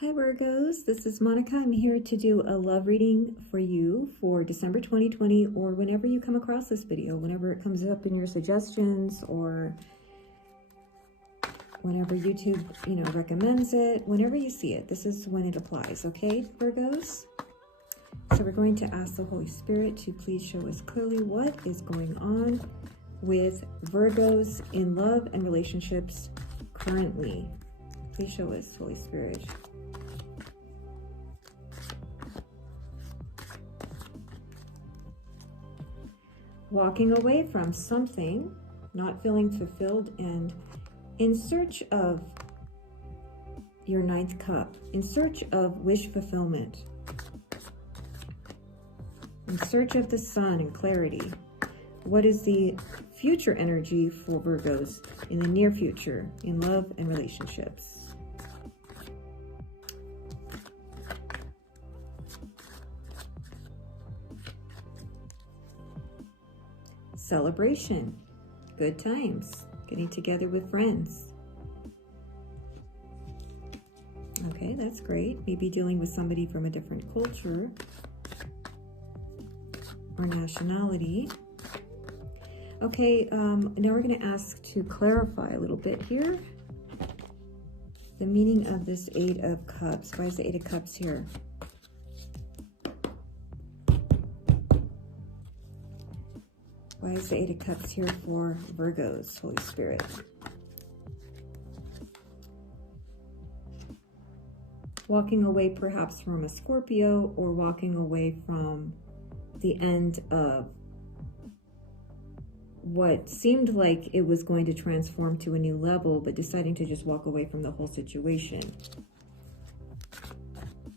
Hi Virgos, this is Monica. I'm here to do a love reading for you for December 2020, or whenever you come across this video, whenever it comes up in your suggestions, or whenever YouTube, recommends it, whenever you see it, this is when it applies, okay, Virgos? So we're going to ask the Holy Spirit to please show us clearly what is going on with Virgos in love and relationships currently. Please show us, Holy Spirit. Walking away from something, not feeling fulfilled, and in search of your ninth cup, in search of wish fulfillment, in search of the sun and clarity. What is the future energy for Virgos in the near future in love and relationships? Celebration, good times, getting together with friends. Okay, that's great. Maybe dealing with somebody from a different culture or nationality. Okay, now we're going to ask to clarify a little bit here the meaning of this Eight of Cups. Why is the Eight of Cups here? Why is the Eight of Cups here for Virgos, Holy Spirit? Walking away perhaps from a Scorpio, or walking away from the end of what seemed like it was going to transform to a new level, but deciding to just walk away from the whole situation.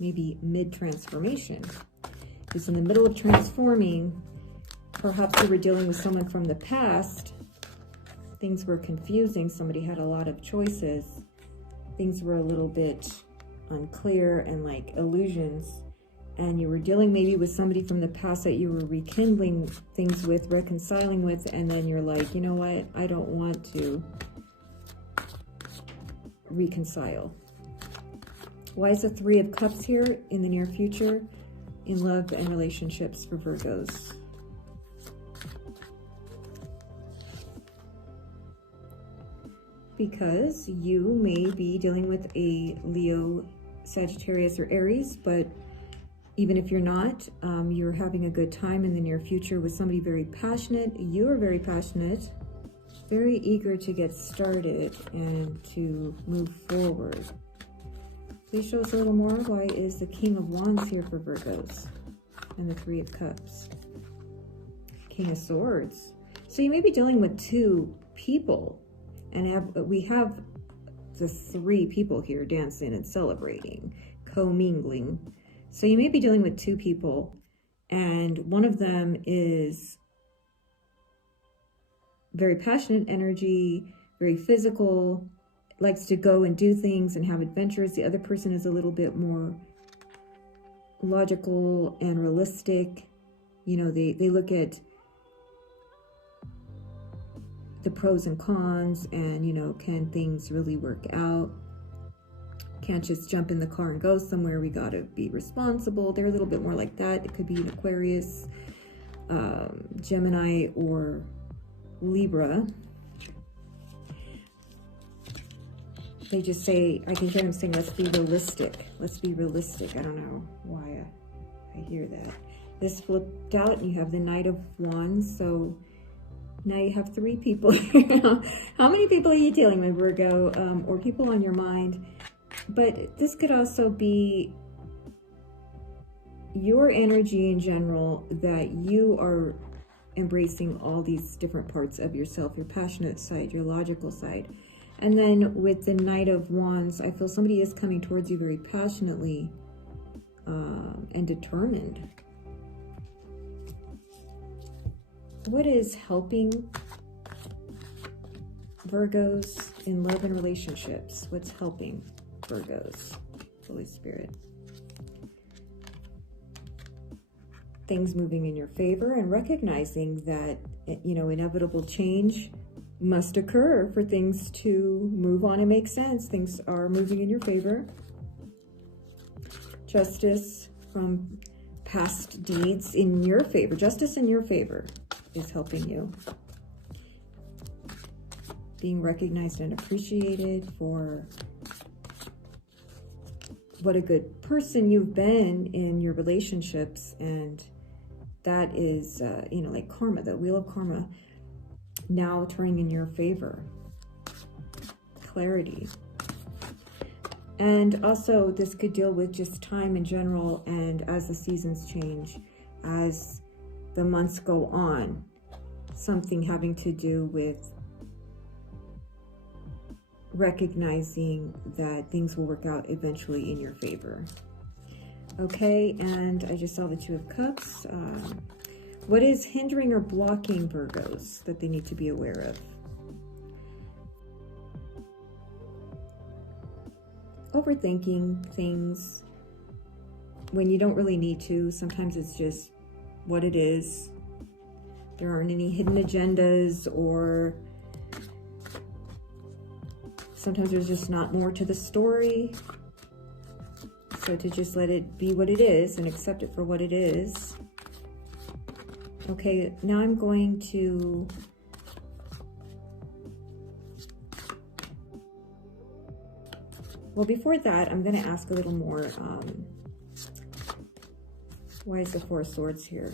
Maybe mid-transformation. Because in the middle of transforming, perhaps you were dealing with someone from the past. Things were confusing. Somebody had a lot of choices. Things were a little bit unclear and like illusions. And you were dealing maybe with somebody from the past that you were rekindling things with, reconciling with, and then you're like, you know what? I don't want to reconcile. Why is the Three of Cups here in the near future in love and relationships for Virgos? Because you may be dealing with a Leo, Sagittarius, or Aries, but even if you're not, you're having a good time in the near future with somebody very passionate. You're very passionate, very eager to get started and to move forward. Please show us a little more. Why is the King of Wands here for Virgos and the Three of Cups? King of Swords. So you may be dealing with two people. And we have the three people here dancing and celebrating, commingling. So you may be dealing with two people, and one of them is very passionate energy, very physical, likes to go and do things and have adventures. The other person is a little bit more logical and realistic. You know, they look at the pros and cons, and can things really work out? Can't just jump in the car and go somewhere. We gotta be responsible. They're a little bit more like that. It could be an Aquarius, Gemini, or Libra. They just say, I can hear them saying, let's be realistic. Let's be realistic. I don't know why I hear that. This flipped out and you have the Knight of Wands. So now you have three people. How many people are you dealing with, Virgo, or people on your mind? But this could also be your energy in general, that you are embracing all these different parts of yourself, your passionate side, your logical side. And then with the Knight of Wands, I feel somebody is coming towards you very passionately and determined. What is helping Virgos in love and relationships? What's helping Virgos, Holy Spirit? Things moving in your favor, and recognizing that, inevitable change must occur for things to move on and make sense. Things are moving in your favor. Justice from past deeds in your favor. Justice in your favor is helping you. Being recognized and appreciated for what a good person you've been in your relationships. And that is, you know, like karma, the wheel of karma now turning in your favor. Clarity. And also this could deal with just time in general, and as the seasons change, as the months go on, something having to do with recognizing that things will work out eventually in your favor. Okay, and I just saw the Two of Cups. What is hindering or blocking Virgos that they need to be aware of? Overthinking things when you don't really need to. Sometimes it's just what it is. There aren't any hidden agendas, or sometimes there's just not more to the story. So to just let it be what it is and accept it for what it is. Okay, now I'm going to well, before that, I'm going to ask a little more. Why is the Four of Swords here?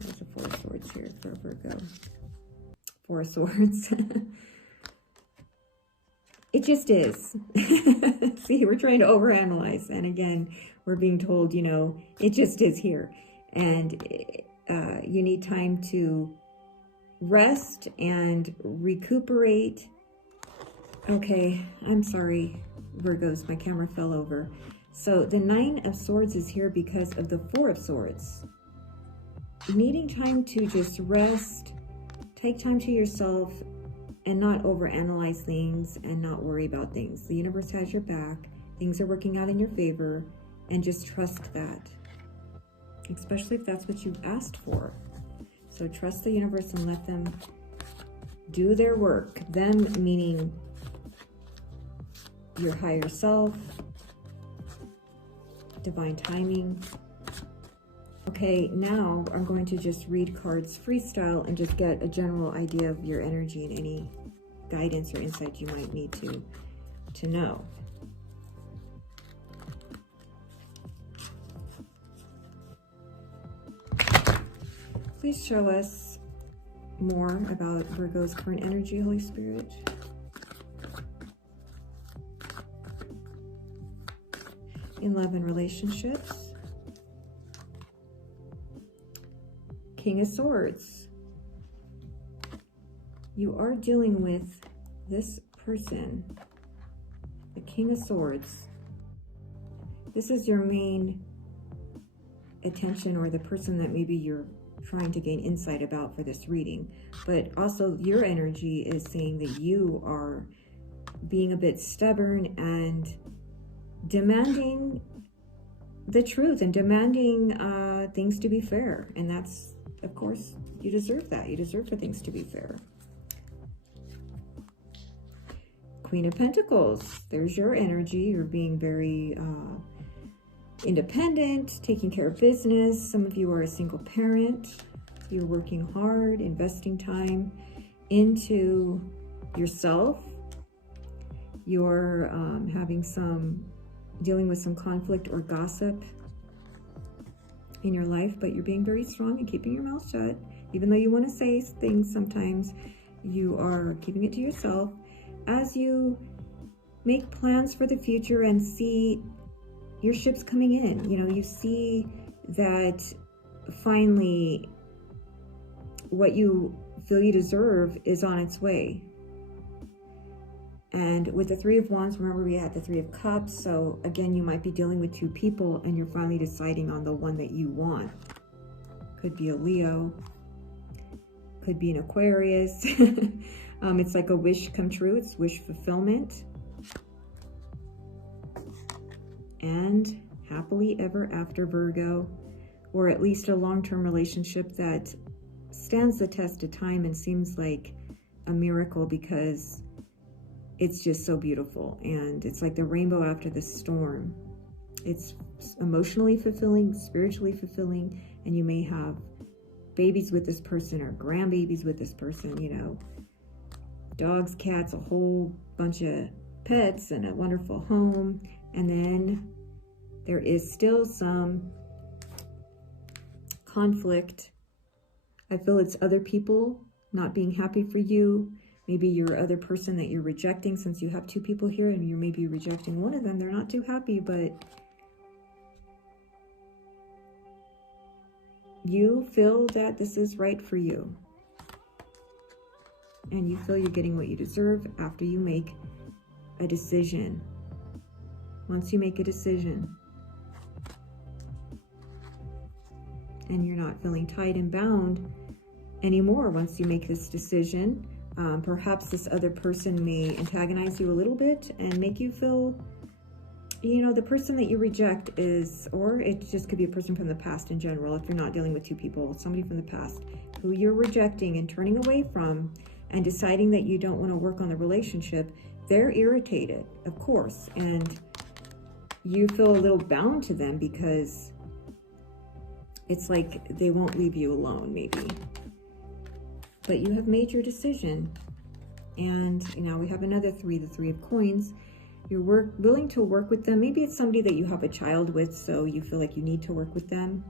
Why is the Four of Swords here for Virgo? Four of Swords. It just is. See, we're trying to overanalyze. And again, we're being told, you know, it just is here. And you need time to rest and recuperate. Okay, I'm sorry, Virgos, my camera fell over. So the Nine of Swords is here because of the Four of Swords. Needing time to just rest, take time to yourself, and not overanalyze things and not worry about things. The universe has your back. Things are working out in your favor, and just trust that. Especially if that's what you've asked for. So trust the universe and let them do their work. Them meaning your higher self, divine timing. Okay, now I'm going to just read cards freestyle and just get a general idea of your energy and any guidance or insight you might need to know. Please show us more about Virgo's current energy, Holy Spirit. In love and relationships. King of Swords. You are dealing with this person, the King of Swords. This is your main attention, or the person that maybe you're trying to gain insight about for this reading. But also your energy is saying that you are being a bit stubborn and demanding the truth and demanding things to be fair. And that's, of course, you deserve that. You deserve for things to be fair. Queen of Pentacles. There's your energy. You're being very independent, taking care of business. Some of you are a single parent. You're working hard, investing time into yourself. You're dealing with some conflict or gossip in your life, but you're being very strong and keeping your mouth shut. Even though you want to say things, sometimes you are keeping it to yourself as you make plans for the future and see your ships coming in. You know, you see that finally what you feel you deserve is on its way. And with the Three of Wands, remember we had the Three of Cups. So again, you might be dealing with two people and you're finally deciding on the one that you want. Could be a Leo, could be an Aquarius. It's like a wish come true. It's wish fulfillment. And happily ever after, Virgo, or at least a long-term relationship that stands the test of time and seems like a miracle because it's just so beautiful. And it's like the rainbow after the storm. It's emotionally fulfilling, spiritually fulfilling, and you may have babies with this person or grandbabies with this person, you know, dogs, cats, a whole bunch of pets and a wonderful home. And then there is still some conflict. I feel it's other people not being happy for you. Maybe your other person that you're rejecting, since you have two people here and you're maybe rejecting one of them. They're not too happy, but you feel that this is right for you. And you feel you're getting what you deserve after you make a decision. Once you make a decision and you're not feeling tied and bound anymore once you make this decision, perhaps this other person may antagonize you a little bit and make you feel, you know, the person that you reject is, or it just could be a person from the past in general, if you're not dealing with two people, somebody from the past who you're rejecting and turning away from and deciding that you don't want to work on the relationship. They're irritated, of course, and you feel a little bound to them because it's like they won't leave you alone, maybe. But you have made your decision. And now we have another three, the Three of Coins. You're willing to work with them. Maybe it's somebody that you have a child with, so you feel like you need to work with them.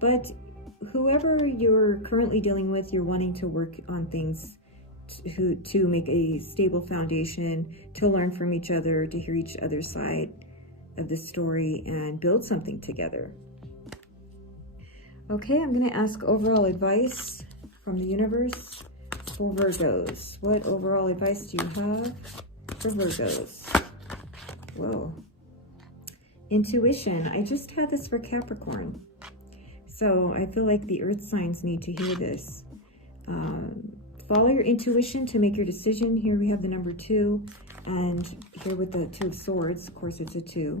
But whoever you're currently dealing with, you're wanting to work on things to make a stable foundation, to learn from each other, to hear each other's side of the story and build something together. Okay, I'm going to ask overall advice from the universe for Virgos. What overall advice do you have for Virgos? Whoa. Intuition. I just had this for Capricorn. So I feel like the earth signs need to hear this. Follow your intuition to make your decision. Here we have the number 2. And here with the 2 of Swords, of course it's a 2.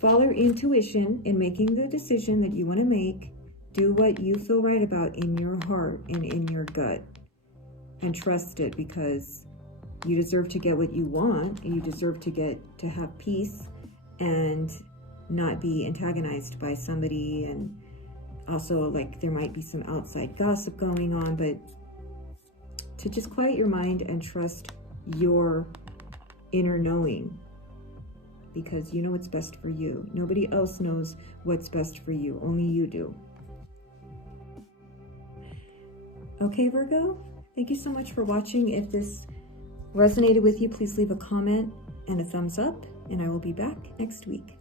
Follow your intuition in making the decision that you want to make. Do what you feel right about in your heart and in your gut. And trust it, because you deserve to get what you want. And you deserve to have peace and not be antagonized by somebody. And also, like, there might be some outside gossip going on, but to just quiet your mind and trust your inner knowing, because you know what's best for you. Nobody else knows what's best for you. Only you do. Okay, Virgo, thank you so much for watching. If this resonated with you, please leave a comment and a thumbs up, and I will be back next week.